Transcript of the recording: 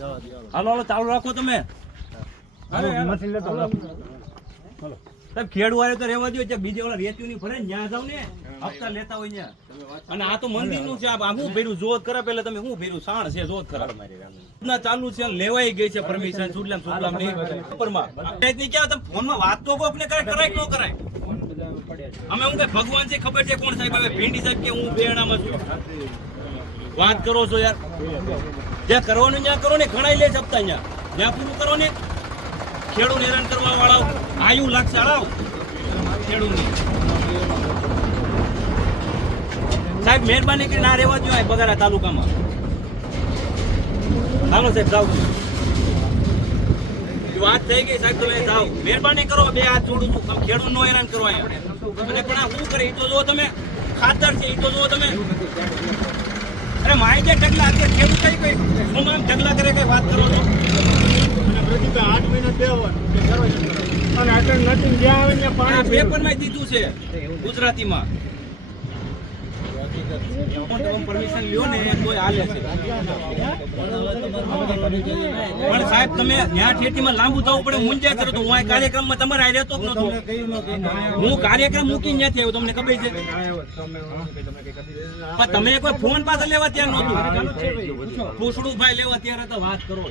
હાલો હાલો ચાલુ રાખો તમે. સાહેબ ખેડવારે તો રહેવા દો, બીજે ઓલા રેતી ની ફરે ત્યાં જાવ ને હપ્તા લેતા હોય ત્યાં. અને આ તો મંદિર નું છે, આ શું ભેરું જોત કરા પેલા તમે શું ભેરું સાણ છે જોત કરા ના ચાલુ છે, લેવાઈ ગઈ છે પરમિશન સુડલામ સુડલામ ની ઉપરમાં. ની ક્યાં તમે ફોન માં વાત તો કોક ને કરાય કે ન કરાય? અમે હું કઈ ભગવાન છે ખબર છે કોણ સાહેબ? હવે ભીંડી સાહેબ કે હું બેણામાં છું, વાત કરો છો યાર. જ્યાં કરવાનું ત્યાં કરો ને, ઘણા લે સપ્તાહ જ્યાં પૂરું કરો ને. ખેડૂત હેરાન કરવા વાળા આયુ લાગશે હળાવ ખેડૂત સાહેબ મહેરબાની કરી ના રહેવા દો બગારા તાલુકામાં. હાલો સાહેબ જાવ, વાત થઈ ગઈ સાહેબ, તમે જાઓ મહેરબાની કરો, બે હાથ જોડું છું. ખેડૂત નો હેરાન કરવા અહીંયા. અને પણ આ શું કરે એ તો જુઓ તમે, ખાતર છે એ તો જુઓ તમે. અરે માહિતી ઢગલા અત્યારે ખેડૂત કઈ કઈ શું એમ ઢગલા કરે કઈ વાત કરો છો? 8 મહિના અને આટલું નથી જ્યાં આવે ત્યાં પાણી પેપરમાં દીધું છે ગુજરાતીમાં. પરમિશન લ્યો ને કોઈ હાલે છે. પણ સાહેબ તમે ત્યાં ઠેઠીમાં લાંબુ થવું પડે, મુંજ્યા કરો તો હું આ કાર્યક્રમમાં તમારે આ રહેતો જ નતો. હું કાર્યક્રમ મૂકીને ત્યાંથી આવ્યો, તમને ખબર છે. પણ તમે કોઈ ફોન પાછળ લેવા ત્યાં નહોતું, પૂછડું ભાઈ લેવા ત્યારે તો વાત કરો.